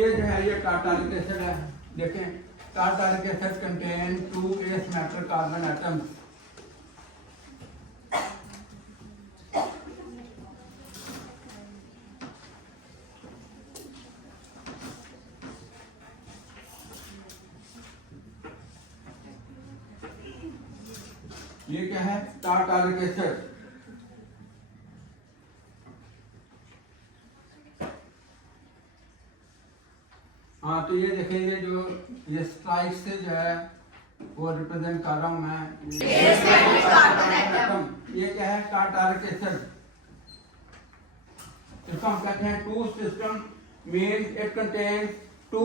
ये जो है ये टार्टारिक एसिड है। देखें, tartaric acid contain 2 metal carbon atoms. ये क्या है? Tartaric acid. हाँ, तो ये देखेंगे जो ये स्ट्राइक से जो है वो रिप्रेजेंट कर रहा हूँ मैं। ये क्या है? Tartaric acid. इसको हम कहते हैं two system mean it contains 2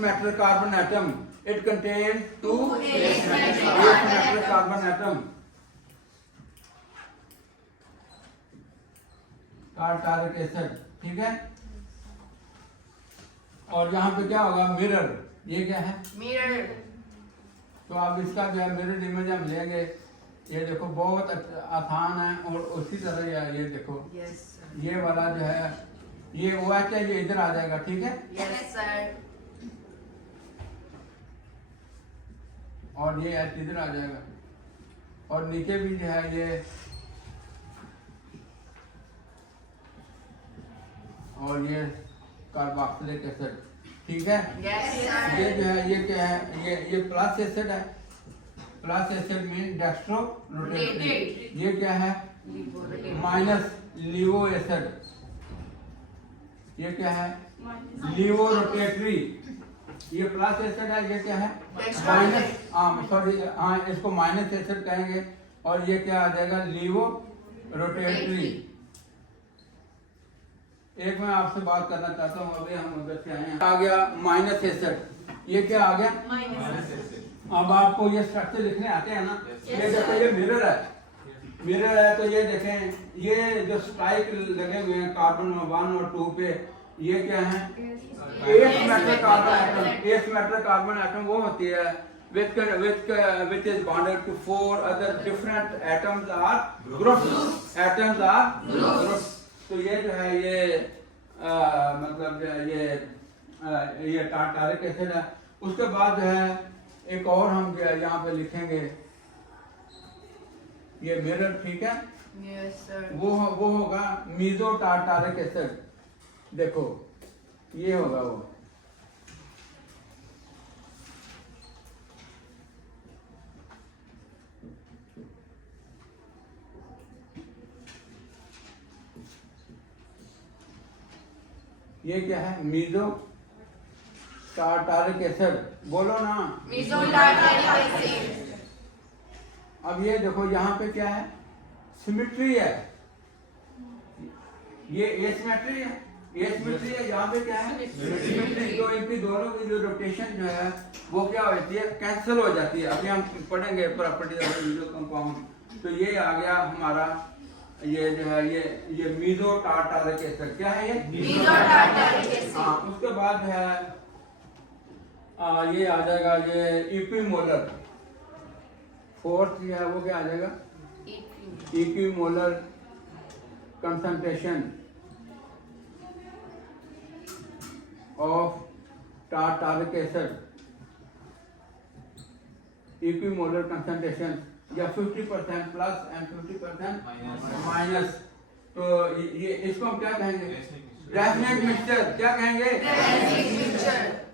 metal carbon atom. It contains 2 metal carbon atom. Tartaric acid, ठीक है। और यहाँ पे क्या होगा? मिरर। ये क्या है? मिरर। तो अब इसका जो है मिरर इमेज हम लेंगे। ये देखो बहुत आसान है। और उसी तरह ये देखो, ये वाला जो है ये OH है, ये इधर आ जाएगा, ठीक है। Yes sir. और ये H इधर आ जाएगा। और नीचे भी जो है ये, और ये कार्बोक्सिलिक एसिड, ठीक है। ये जो है ये क्या है? ये प्लस एसिड है। Plus acid mean dextro rotatory. ये क्या है? Minus levo acid. ये क्या है? Levo rotatory. ये प्लस एसिड है। ये क्या है? माइनस, सॉरी, हाँ, इसको माइनस एसिड कहेंगे। और ये क्या आ जाएगा? लिवो रोटेटरी। एक मैं आपसे बात करना चाहता हूँ, अभी हम उधर से आए हैं। आ गया माइनस एसिड। ये क्या आ गया? Minus acid. अब आपको ये स्ट्रक्चर लिखने आते हैं ना? ये देखो, ये मिरर है। मिरर है तो ये देखें, ये जो स्ट्राइक लगे हुए हैं कार्बन 1 और 2 पे, ये क्या है? 8 metal carbon atom. 8 metal carbon atom वो होती है which is bonded to 4 other different atoms are groups. Atoms are groups. तो ये जो है ये मतलब जो है ये टार्टारिक एसिड है। उसके बाद जो है एक और हम यहाँ पे लिखेंगे ये मिरर, ठीक है। Yes sir. वो होगा मीजो टार्टारिक एसिड। देखो ये होगा वो। ये क्या है? Meso tartaric acid. बोलो ना, मीजो टार्टारिक एसिड। अब ये देखो यहाँ पे क्या है? सिमेट्री है। ये एसिमेट्री है। एसिमेट्री है, यहाँ पे क्या है? सिमेट्री। तो इनकी दोनों की जो रोटेशन जो है वो क्या होती है? कैंसिल हो जाती है। अभी हम पढ़ेंगे प्रॉपर्टी ऑफ मीजो कंपाउंड। तो ये आ गया हमारा, ये जो है ये मीजो टार्टारिक एसिड। क्या है ये? Meso tartaric acid. हाँ, उसके बाद जो है ये आ जाएगा ये इक्विमोलर। फोर्थ जो है वो क्या आ जाएगा? Equimolar concentration of tartaric acid. Equimolar concentration या 50% प्लस एंड 50% माइनस। तो ये इसको हम क्या कहेंगे? Resonant mixture. क्या कहेंगे? Resonant mixture.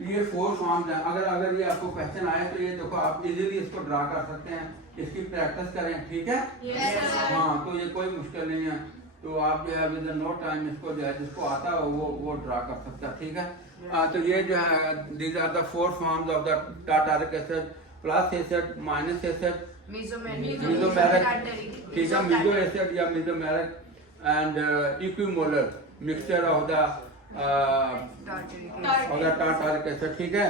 ये 4 फॉर्म्स हैं। अगर ये आपको क्वेश्चन आए तो ये देखो आप इजीली इसको ड्रा कर सकते हैं। इसकी प्रैक्टिस करें, ठीक है। हाँ, तो ये कोई मुश्किल नहीं है। तो आप जो है विद नो टाइम इसको जो है जिसको आता है वो ड्रा कर सकता है, ठीक है। तो ये जो है these are the 4 forms of the tartaric acid. Plus acid, minus acid, mesomeric, ठीक है, मीजो एसिड या mesomeric, and equimolar mixture of the tartaric acid, ठीक है।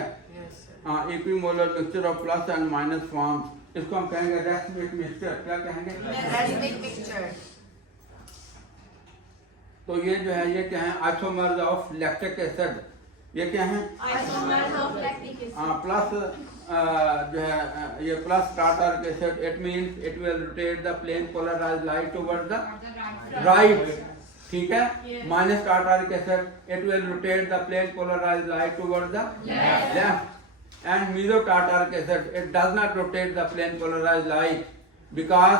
हाँ, equimolar mixture of plus and minus forms. इसको हम कहेंगे रेसिमिक मिक्सचर। क्या कहेंगे? Racemic mixture. तो ये जो है ये क्या है? Isomers of lactic acid. ये क्या है Isomers of lactic acid. Plus जो है ये plus tartaric acid, it means it will rotate the plane polarised light towards the right, ठीक है। Minus tartaric acid, it will rotate the plane polarised light towards the left. And meso tartaric acid, it does not rotate the plane polarised light because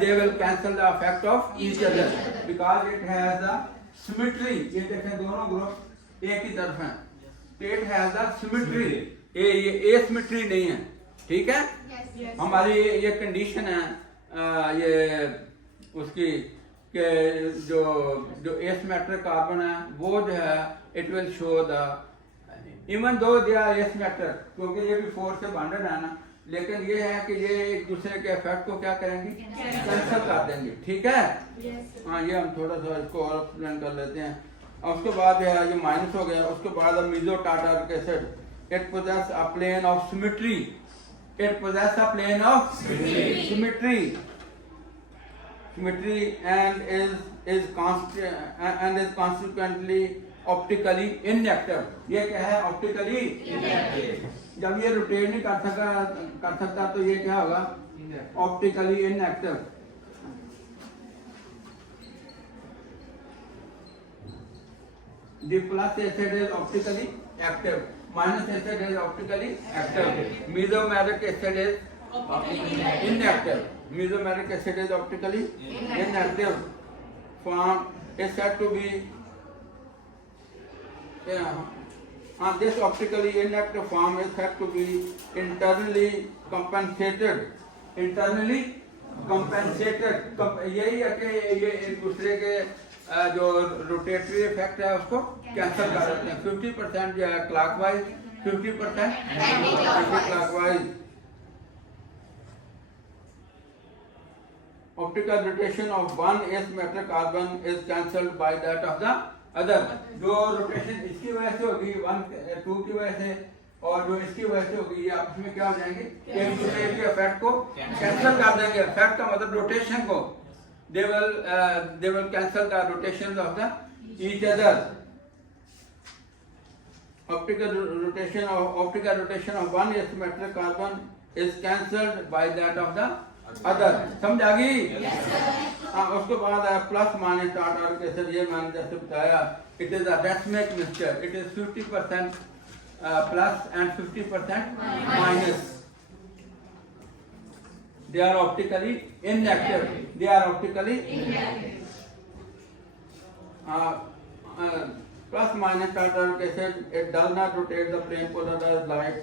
they will cancel the effect of each other because it has the symmetry। ये देखें दोनों group एक ही तरफ हैं, तो it has the symmetry। ये asymmetry नहीं है, ठीक है। हमारी ये कंडीशन है ये उसकी कि जो asymmetric कार्बन है वो जो है it will show the even though they are asymmetric, क्योंकि ये भी फोर्स से बॉन्डेड है ना, लेकिन ये है कि ये एक दूसरे के इफेक्ट को क्या करेंगे, कैंसिल कर देंगे, ठीक है। हाँ, ये हम थोड़ा सा इसको और एक्सप्लेन कर लेते हैं। और उसके बाद है ये माइनस हो गया, उसके बाद meso tartaric acid, it possesses a plane of symmetry, it possesses a plane of symmetry and is consequently optically inactive. ये क्या है, ऑप्टिकली इनएक्टिव। जब ये रोटेट नहीं कर सकता तो ये क्या होगा, optically inactive. The plus acid is optically active, minus acid is optically active, mesomeric acid is inactive, mesomeric acid is optically inactive form is said to be this optically inactive form is said to be internally compensated, यही है कि ये एक दूसरे के जो rotatory effect है उसको कैंसिल कर देते हैं। 50% जो है clockwise, 50% anti clockwise. Optical rotation of one asymmetric carbon is cancelled by that of the other. जो रोटेशन इसकी वजह से होगी 1 2 की वजह से और जो इसकी वजह से होगी, ये आपस में क्या हो जाएंगे, एक दूसरे के इफेक्ट को कैंसिल कर देंगे। इफेक्ट का मतलब रोटेशन को, they will cancel the rotations of the each other। optical rotation of one asymmetric carbon is cancelled by that of the other। समझ आ गई? उसके बाद है प्लस माइनस टार्टारिक एसिड। ये मैंने जैसे बताया, it is a racemic mixture, it is 50% plus and 50% minus। They are optically inactive, they are optically inactive। Plus minus tartaric acid, it does not rotate the plane polarized light,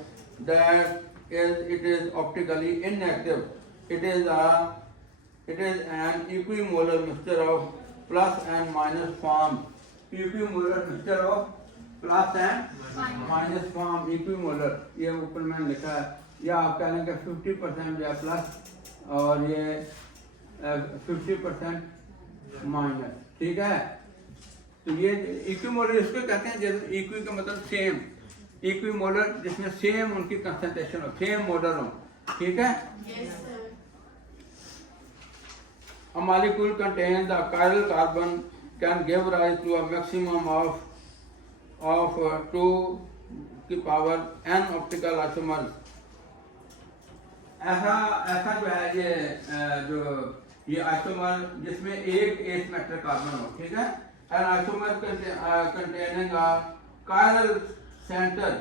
that is it is optically inactive। It is an equimolar mixture of plus and minus form, equimolar mixture of plus and minus form, equimolar। ये ऊपर मैंने लिखा है, या आप कह लेंगे 50% जो है प्लस और ये 50% माइनस, ठीक है। तो ये इक्विमोलर इसको कहते हैं, जैसे इक्वी का मतलब सेम, इक्विमोलर जिसमें सेम उनकी कंसंट्रेशन हो, सेम मोलर हो, ठीक है। A molecule contains the chiral carbon can give rise to a maximum of 2 की पावर n ऑप्टिकल आइसोमर्स। ऐसा जो है ये आइसोमर जिसमें एक asymmetric कार्बन हो, ठीक है। An isomer containing a chiral centre,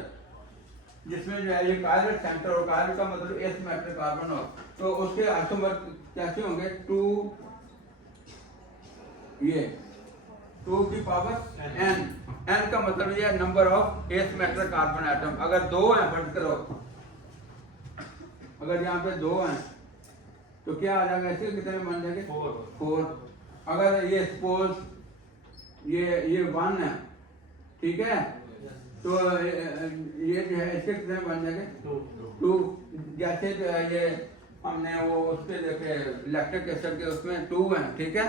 जिसमें जो है ये chiral सेंटर हो, chiral का मतलब asymmetric कार्बन हो, तो उसके आइसोमर कैसे होंगे, 2 की पावर n का मतलब ये number of asymmetric carbon atom. अगर 2 हैं, फर्ज करो अगर यहाँ पे 2 हैं तो क्या आ जाएगा, इसके कितने बन जाएंगे, 4। अगर ये सपोज ये 1 है, ठीक है, तो ये जो है इसके कितने बन जाएंगे, 2। जैसे जो है ये हमने वो उसके देखे लैक्टिक एसिड के उसमें 2 हैं, ठीक है।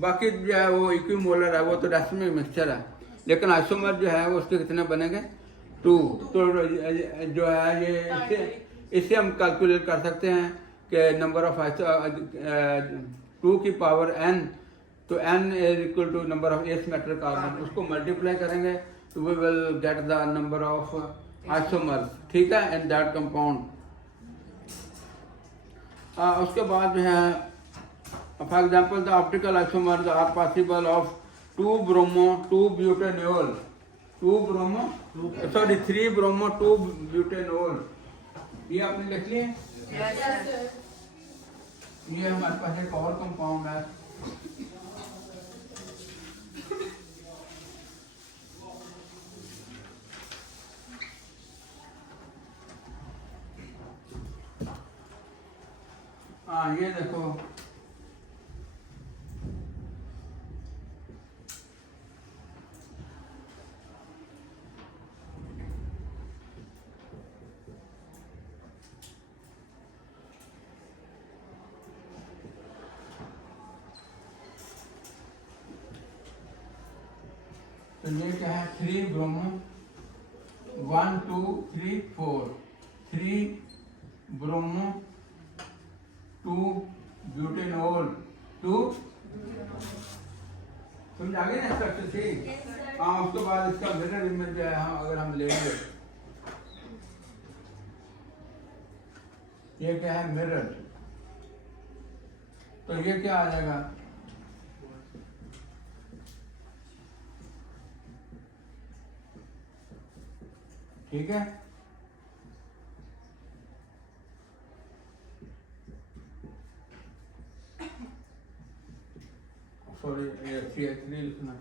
बाकी जो है वो इक्विमोलर है, वो तो रैसमिक मिक्सचर है, लेकिन आइसोमर जो है वो उसके कितने बनेंगे, 2। तो जो है ये इससे हम कैलकुलेट कर सकते हैं कि नंबर ऑफ 2 की पावर n, तो n is equal to number of asymmetric carbon, उसको मल्टीप्लाई करेंगे we will get the number of isomers, ठीक है, in that compound. उसके बाद जो है for example the optical isomers are possible of 2 bromo 2 butanol 3 bromo 2 butanol. ये आपने लिख लिए? Yes, sir. ये हमारे पास एक और कंपाउंड है, हाँ ये देखो, तो ये क्या है, 3 ब्रोमो 1 2 3 4 3 ब्रोमो 2 ब्यूटेनॉल 2, समझ आ गए ना स्ट्रक्चर से? हाँ, उसके बाद इसका मिरर इमेज जो है, हाँ अगर हम लेंगे, ये क्या है, मिरर, तो ये क्या आ जाएगा, ठीक है। सॉरी, ये CH3 लिखना है।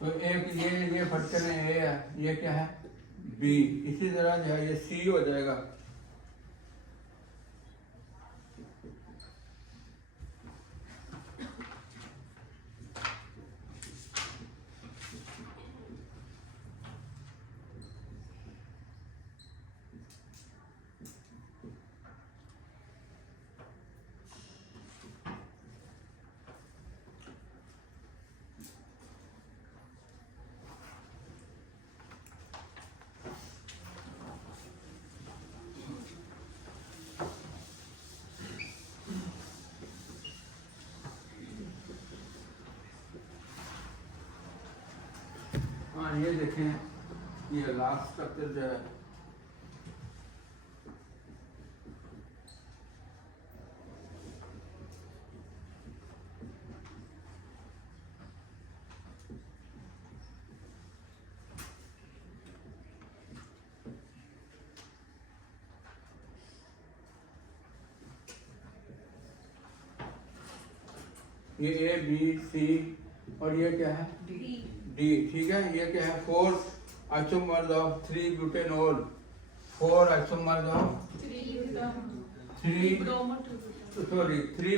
तो एक ये फटकन ए है, ये क्या है, बी, इसी तरह जो है ये सी हो जाएगा। हाँ ये देखें, ये लास्ट स्ट्रक्चर जो है, ये ए बी सी और ये क्या है, डी, ठीक है। ये क्या है, 4 isomers of 3 butanol, 4 isomers of 3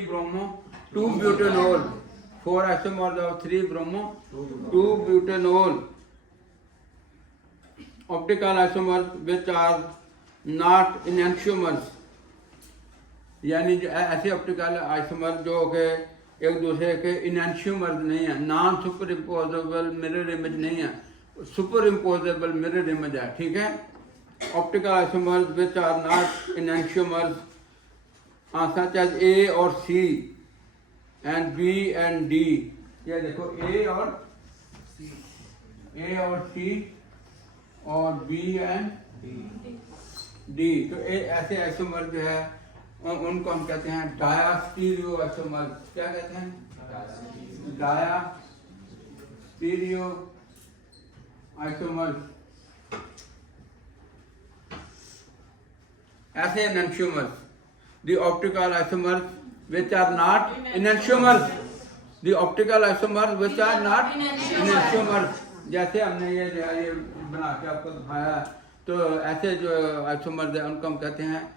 bromo 2 butanol, 4 isomers of 3 bromo 2 butanol, optical isomers which are not enantiomers, यानी जो ऐसे ऑप्टिकल आइसोमर जो के एक दूसरे के इनैंशियोमर्स नहीं है, non superimposable mirror image नहीं है, सुपर इम्पोजेबल मिरर इमेज है, ठीक है। Optical isomers which are not enantiomers such as A और C and B and D, ये देखो ए और सी और बी एंड डी, तो ऐसे आइसोमर जो है उनको हम कहते हैं डायास्टीरियो आइसोमर। क्या कहते हैं, डायास्टीरियो आइसोमर। ऐसे एनंशियोमर्स, the optical isomers which are not enantiomers, the optical isomers which are not enantiomers, जैसे हमने ये बना के आपको दिखाया, तो ऐसे जो आइसोमर्स है उनको हम कहते हैं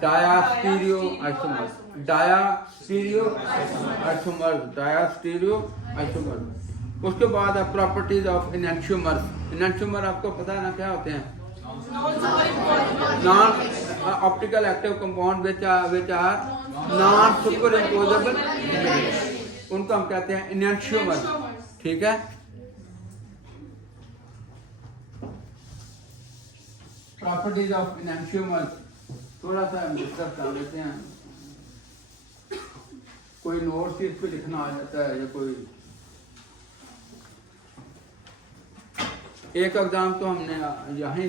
डायास्टीरियो आइसोमर्स, डायास्टीरियो आइसोमर्स। उसके बाद है प्रॉपर्टीज ऑफ एनंशियोमर्स। एनंशियोमर आपको पता है ना क्या होते हैं, non optical active compound which are non superimposable, उनको हम कहते हैं एनंशियोमर्स, ठीक है। प्रॉपर्टीज ऑफ एनंशियोमर्स थोड़ा सा हम डिस्कस कर लेते हैं। कोई नोट इस पे लिखना आ जाता है या कोई एक एग्जाम तो हमने यहाँ ही